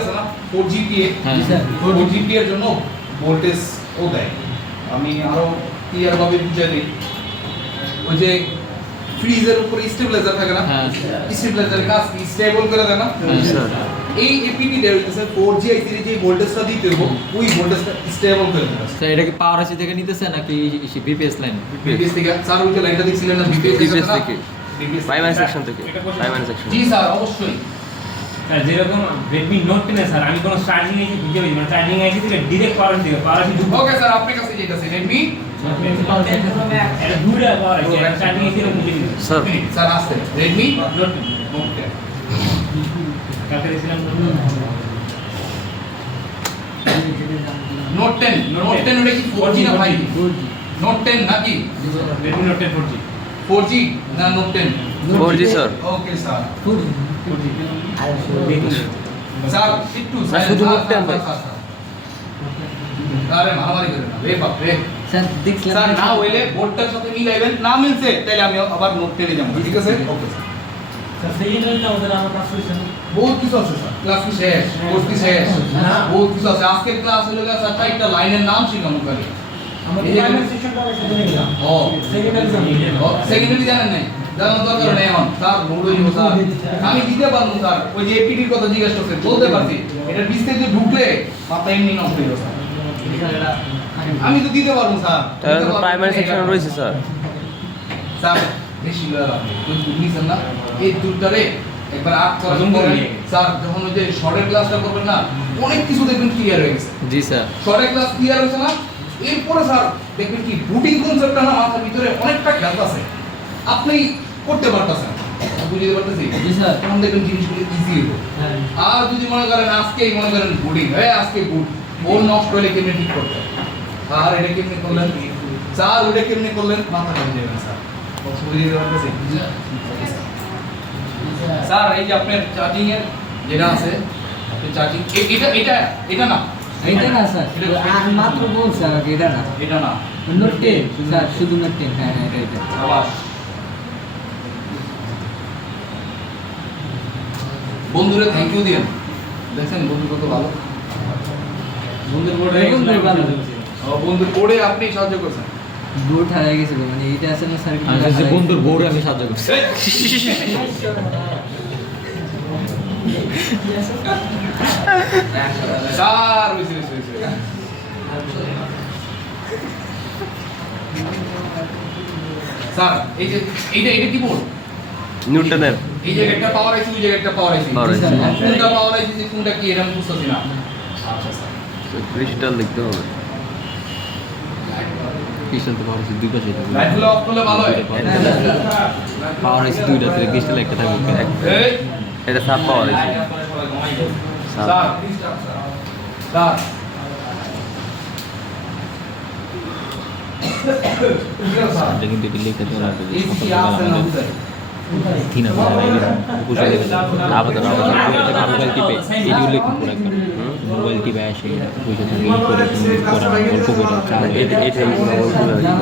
আছে না 4GPA, 4GPA এর জন্য ভোল্টেজ ও দেয়। আমি আরো ক্লিয়ার ভাবে বুঝিয়ে দিই। ওই যে ফ্রিজের উপরে স্টেবিলাইজার থাকে না, স্টেবিলাইজারের কাজ স্টেবল করে দেয় না, এই এপিটি দেওয়া হইতেছে 4G IC এর যে ভোল্টেজটা দিতে হবে ওই ভোল্টেজটা স্টেবল করে দেয়। স্যার এটা কি পাওয়ার আইসি থেকে নিতেছে নাকি বিপিএস লাইন? বিপিএস থেকে। স্যার ওই যে লাইনটা দেখছিলেন না, বিপিএস থেকে, প্রাইমারি সেকশন থেকে, প্রাইমারি সেকশন। জি স্যার অবশ্যই। স্যার যেরকম Redmi Note 10 স্যার আমি কোন চার্জিং আইসি ভিডিও মানে চার্জিং আইসি থেকে ডাইরেক্ট পাওয়ার দিই, পাওয়ার আইসি ওকে স্যার আপনার কাছে যেটাছে Redmi এটা দুইটা পাওয়ার আইসি চার্জিং আইসি এর মধ্যে স্যার স্যার আছে Redmi Note 10 ওকে কালকে দিছিলাম Note 10 ওটা কি 4G না ভাই? Note 10 নাকি Redmi Note 10 4G 4G না Note 10? 4G sir. Okay sir. 4G sir একটু শুধু Note 10 ভাই। আরে মারামারি করেন না রে বাপ রে। স্যার দেখছিলাম স্যার না হইলে বোর্ডটার সাথে মিলাইবেন, না মিলছে তাহলে আমি আবার Note 10 এ যাব, ঠিক আছে? Okay sir. স্যার সেকেন্ড লাইনটা ওদের আমার কাজ হইছে না বহুত কিছু আছে স্যার, ক্লাস কি শেষ, কোর্স কি শেষ, বহুত কিছু আছে। আজকের ক্লাস হলো গা স্যার চারটা লাইনের নাম শিখামু খালি। আমাদের প্রাইমারি সেকশনটা আছে দেখলাম ও সেকেন্ডারি সেকেন্ডারি জানেন নাই, জানার দরকার নেই এখন স্যার। ভুল হইব স্যার, আমি দিতে পারবো স্যার। ওই যে এপিটির কথা জিজ্ঞাসা করছেন বলতে পারছি, এটা বিস্তারিত ঢুকলে মাথা এমনি নষ্ট হইব স্যার। আমি তো দিতে পারবো স্যার। তাহলে তো প্রাইমারি সেকশন রয়েছে স্যার। স্যার বেশি আপনি বুঝছেন না, এই দুটারে একবার আট করার পরে স্যার যখন ওই যে শর্টের ক্লাসটা করবেন না, অনেক কিছু দেখবেন ক্লিয়ার হয়ে গেছে। জি স্যার। শর্টের ক্লাস ক্লিয়ার হয়েছে না, এরপরে স্যার দেখবেন কি রুটিন কনসেপ্টটা না মাথার ভিতরে অনেকটা গ্যাপ আছে, আপনি করতে পারতেছেন, বুঝতে পারতেছি। জি স্যার। তখন দেখবেন জিনিসগুলো ইজি হবে। আর যদি মনে করেন আজকেই মনে করেন বুডিং আজকে বুট ও নষ্ট হলে কেমনে ঠিক করতে, আর এটা কেমনে করলেন স্যার, ওটা কেমনে করলেন মাথা কাটে যাবেন স্যার। বুঝতে পারতেছি স্যার। এই যে আপনার চার্জিং এর যেটা আছে, আপনি চার্জিং এটা এটা এটা না, এটা না স্যার, আর মাত্র বলছে আমাকে এটা না, এটা না Note 10 স্যার, শুধু Note 10। হ্যাঁ হ্যাঁ এটা আবার বন্ধুরা থ্যাংক ইউ দিয়েন, দেখছেন বন্ধু কত ভালো, বন্ধুর বোর্ডে বন্ধু পড়ে আপনি সাহায্য করছেন। বোর্ড হারিয়ে গেছে গো, মানে এইটা আছে না স্যার, যে বন্ধুর বউরে আমি সাহায্য করছি। স্যার স্যার এই যে এইটা এটা কি বোর্ড? নিউটনের এই জায়গায় একটা পাওয়ার আইসি, ওই জায়গায় একটা পাওয়ার আইসি, Power IC। কোনটা পাওয়ার আইসি যে কোনটা কি এটা আমি বুঝতেছি না। আচ্ছা স্যার ক্রিস্টাল লিখতে হবে। ক্রিস্টাল তো পাওয়ার আছে দুই পাশে থাকবে। লাইটগুলো অফ করলে ভালো হয়। পাওয়ার আছে দুইটা, তো ক্রিস্টাল একটা থাকবে। এই এটা সাব পাওয়ার আছে। স্যার স্যার এটা কিন্তু লিখে দেওয়া লাগবে যে এই কি আছে না বুঝাই থিনা বুঝে দেবে। আবার মোবাইল টিপে ভিডিও লিখুন পুরো একবার। মোবাইল টিপে আসে বুঝে থাকে এই করে গল্প করে চালা এটা এটা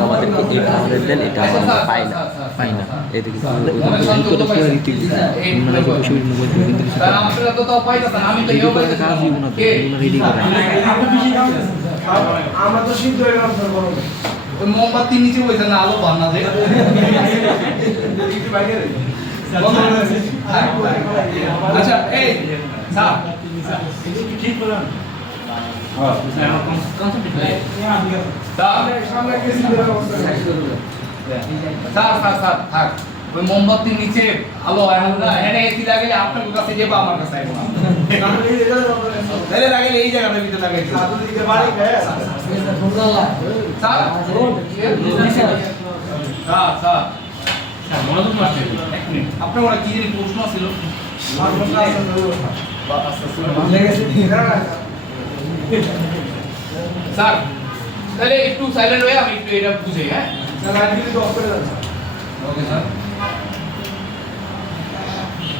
আমাদের এটা আমাদের দেন, এটা আমরা পাই না। পাই না। এটা কিন্তু তো পুরো রীতি মনে হয় বসে মোবাইল টিপে কিন্তু স্যার আপনারা তো তাও পাইতাছেন, আমি তো এও পাইতাছি কাজ দিব না তো রেডি করে। আমরা তো সিদ্ধ হয়ে গেলাম স্যার, বলো ওই মোমবাতি নিচে বইছে না, আলো বান্না দে আচ্ছা এই স্যার ঠিক বলেন স্যার আমার কনসেপ্ট সামনে কেসি দেওয়ার অবস্থা স্যার স্যার স্যার থাক, ওই মোমবাতির নিচে আলো হয় না, এনে এসি লাগাইলে আপনার কাছে যাবো, আমার কাছে আইবো না। তাহলে লাগাইলে এই জায়গাটার ভিতরে লাগাইছে বাড়ি গায়ে স্যার স্যার স্যার মনোযোগ মারছে এক মিনিট, আপনার ওরা কি জানি প্রশ্ন ছিল? স্যার তাহলে একটু সাইলেন্ট হয়ে আমি একটু এটা বুঝাই। হ্যাঁ ওকে স্যার।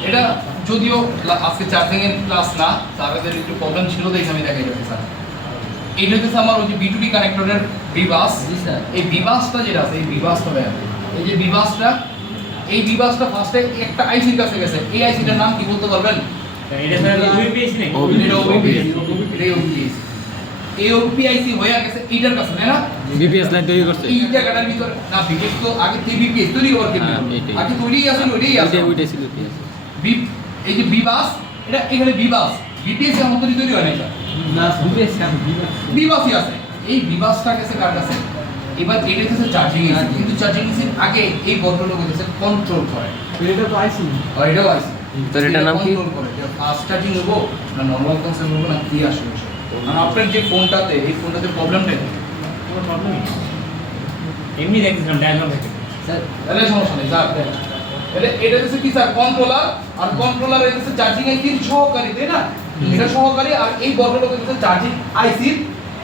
এটা যদিও আজকে চার্জিং এর ক্লাস না, স্যারদের একটু প্রবলেম ছিল দেখে আমি দেখাই যাচ্ছি স্যার। এইটা হচ্ছে আমার ওই যে B2B কানেক্টরের বিবাস। জি স্যার। এই বিবাসটা যেটা আছে, এই বিবাসটা এই যে বিবাসটা, এই বিবাসটা ফার্স্টে একটা আইসির কাছে গেছে। এই আইসিটার নাম কি বলতে পারবেন? এটা স্যার ইউপিএসসি নাকি এটা OBPS, এটাই OBPS। এই OBPIC হয়ে গেছে এটার কাছে, তাই না? বিপিএস লাইন তৈরি করছে এই জায়গাটার ভিতরে না, BPS তো আগে থেকে BPS তৈরি হওয়ার কেমনে? হ্যাঁ, এটাই। আগে তৈরিই আছে, ওইটাই আছে। ওইটাই ছিল কি আছে এই যে বিবাস, এটা এখানে বিবাস, BPS এর মতো তৈরি হয় না এটা। না বিবেশ কেন বিবাসই আছে। এই বিবাসটা গেছে কার কাছে? এবার এটা হচ্ছে চার্জিং এসি, কিন্তু চার্জিং এসির আগে এই বটনটা হচ্ছে কন্ট্রোল করে। এটা তো আইসি আর এটাও আইসি। তো এটার নাম কি? কন্ট্রোল করে যে ফাস্ট চার্জিং হবো না নরমাল কনসেপ্ট হবো না কি আসবে। আর আপনার যে ফোনটাতে, এই ফোনটাতে প্রবলেমটা কি? কোনো প্রবলেম নেই এমনি দেখতেছিলাম ডায়াগ্রাম থেকে স্যার তাহলে সমস্যা নেই স্যার। তাহলে এটা হচ্ছে কি স্যার? কন্ট্রোলার, আর কন্ট্রোলার এটা হচ্ছে চার্জিং আইসির সহকারী, তাই না? এটা সহকারী, আর এই বটনটা হচ্ছে চার্জিং আইসির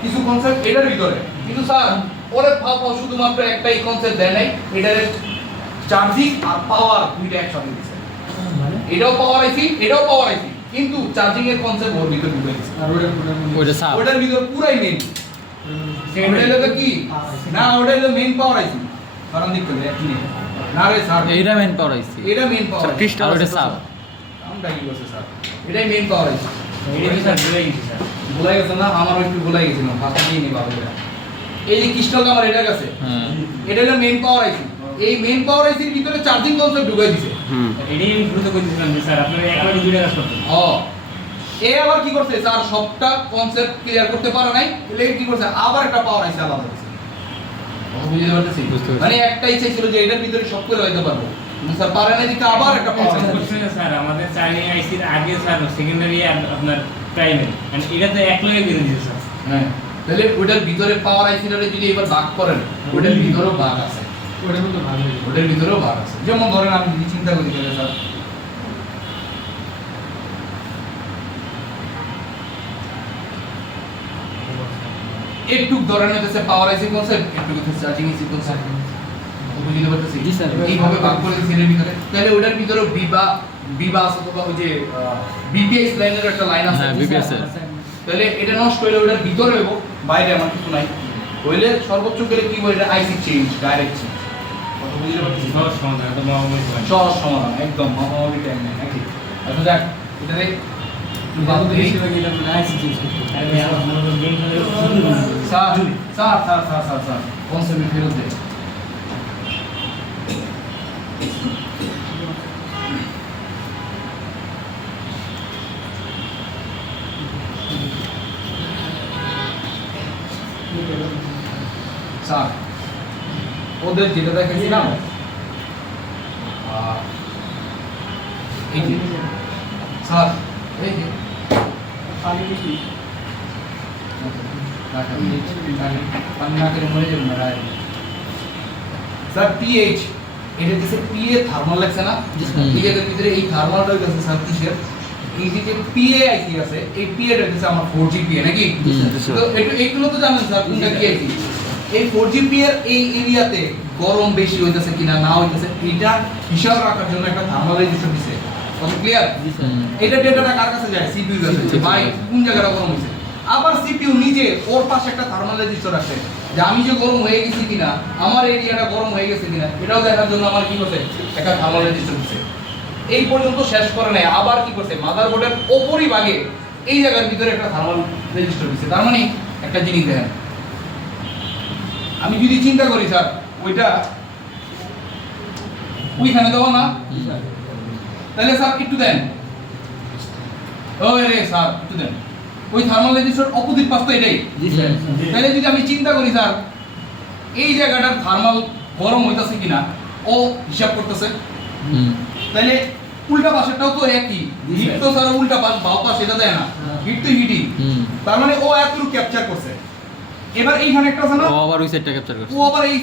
কিছু কনসেপ্ট এটার ভিতরে। কিন্তু স্যার ওরে পাওয়া শুধুমাত্র একটাই কনসেপ্ট দেয় নাই, এটার চার্জিং আর পাওয়ার দুইটা একসাথে দিছে। এটাও পাওয়ার আইসি, এটাও পাওয়ার আইসি, কিন্তু চার্জিং এর কনসেপ্ট ওর ভিতরে ঢুকে দিছে। আর ওইটা সাপ ওটার ভিতর পুরাই মেইন। সেকেন্ড ওটা হলো কি না, ওটা হলো মেইন পাওয়ার আইসি। কারণ দিক করে একই নেই না রে স্যার, এইটা মেন পাওয়ার আইছি এটা মেইন পাওয়ার। আর ওইটা সাপ আমটা কি বলছে স্যার? এটাই মেইন পাওয়ার আইসি। এটা কি স্যার ভুলে গেছি স্যার ভুলাই গেছে না? আমারও একটু ভুলাই গেছিল, ভাষা নিয়ে নি বাবা এটা। এই যে ক্রিস্টালটা আমার এটার কাছে, হ্যাঁ এটা হলো মেইন পাওয়ার আইসি। এই মেইন পাওয়ার আইসির ভিতরে চার্জিং কনসেপ্ট ঢুকাই দিছে। হুম এটাই আমি শুরুতে করতেছিলাম যে স্যার আপনারা একবারে দুইটা কাজ করতেন ও এ আবার কি করছে স্যার? সবটা কনসেপ্ট ক্লিয়ার করতে পারে নাই, এলে কি করছে আবার একটা পাওয়ার আইসি আলাদা করছে। কথা বুঝতে পারতেছি? বুঝতে পারছি। মানে একটা ইচ্ছা ছিল যে এটার ভিতরে সব করে হইতে পারবো, কিন্তু স্যার পারে না, দিকে আবার একটা পাওয়ার আইসি। কোশ্চেন স্যার আমাদের চার্জিং আইসির আগে স্যার সেকেন্ডারি আর আপনার প্রাইমারি মানে এটা তো এক লগে বের দিয়েছে স্যার হ্যাঁ, তাহলে ওটার ভিতরে পাওয়ার আইসিটারে যদি এবার ভাগ করেন, ওটার ভিতরেও ভাগ আছে, ওটা কিন্তু ভালো ওটার ভিতরেও ভাগ আছে। যেমন ধরেন আমি যদি চিন্তা করি তাহলে স্যার একটু ধরেন হচ্ছে পাওয়ার আইসি কনসেপ্ট, একটু হচ্ছে চার্জিং আইসি কনসেপ্ট। বুঝতে পারতেছি? জি স্যার। এইভাবে ভাগ করে দিয়েছি এর ভিতরে, তাহলে ওটার ভিতরেও বিবাস অথবা ওই যে বিপিএস লাইনের একটা লাইন আছে। হ্যাঁ, BPS এর। তাহলে এটা নষ্ট হইলে ওটার ভিতরে হইব, বাইরে আমার কিছু নাই। হইলে সর্বোচ্চ গেলে কি বলে, এটা আইসি চেঞ্জ, ডাইরেক্ট চেঞ্জ। কথা বুঝতে পারতেছি? সহজ সমাধান তো মহামূল্য সহজ সমাধান, একদম মামাবাড়ি টাইম নেই নাকি? আচ্ছা যাক, এটারে একটু বাদ দিই। আইসি চেঞ্জ করতে আরে ভাই আমার মনে হয় গেম খেলে শুরু sir sir sir sir sir sir concept ফেরত দে। স্যার ওদের যেটা দেখেছিলাম এই যে স্যার এই যে স্যার পিএইচ এটা দিছে পিএ থার্মাল লাগছে না? এই জায়গার ভিতরে এই থার্মালটা হইতাছে স্যার কিসের? এই যে পিএ আইসি আছে, এই পিএ টা দিছে আমার 4G পিএ নাকি? তো এইগুলো তো জানেন স্যার কোনটা কি আইসি? এই 4G পিএ এর এই এরিয়াতে গরম বেশি হইতাছে কিনা না হইতাছে এটা হিসাব রাখার জন্য একটা থার্মালাইজেশন দিছে। কত ক্লিয়ার? এটা ডেটাটা কার কাছে যায়? সিপিইউ কাছে। যে ভাই কোন জায়গাটা গরম হইছে। আবার সিপিইউ নিজে ওর পাশে একটা থার্মালাইজেশন আছে যে আমি যে গরম হয়ে গেছি কিনা, আমার এরিয়াটা গরম হয়ে গেছে কিনা, এটাও দেখার জন্য আমার কি করছে একটা থার্মালাইজেশন দিছে। এই পর্যন্ত শেষ করে নাই, আবার কি করছে মাদারবোর্ডের ওপরই ভাগে এই জায়গার ভিতরে একটা থার্মাল রেজিস্টার দিছে। তার মানে একটা জিনিস দেখেন, আমি যদি চিন্তা করি স্যার ওইটা ওইখানে দেবো না, তাহলে স্যার একটু দেন, ওই রে স্যার একটু দেন, ওই থার্মাল রেজিস্টার অপোজিট পাশে এটাই। জি স্যার তাহলে যদি আমি চিন্তা করি স্যার এই জায়গাটার থার্মাল গরম হইতাছে কিনা ও হিসাব করতেছে, তাহলে উল্টা পাশেরটাও তো একই হিট, তো স্যার উল্টা পাশ বাও পাশ এটা দেয় না, হিট তো হিটই। তার মানে ও এতটুকু ক্যাপচার করছে। এবার এইখানে একটা আছে না, ও আবার ওই সাইডটা ক্যাপচার করছে ও আবার এই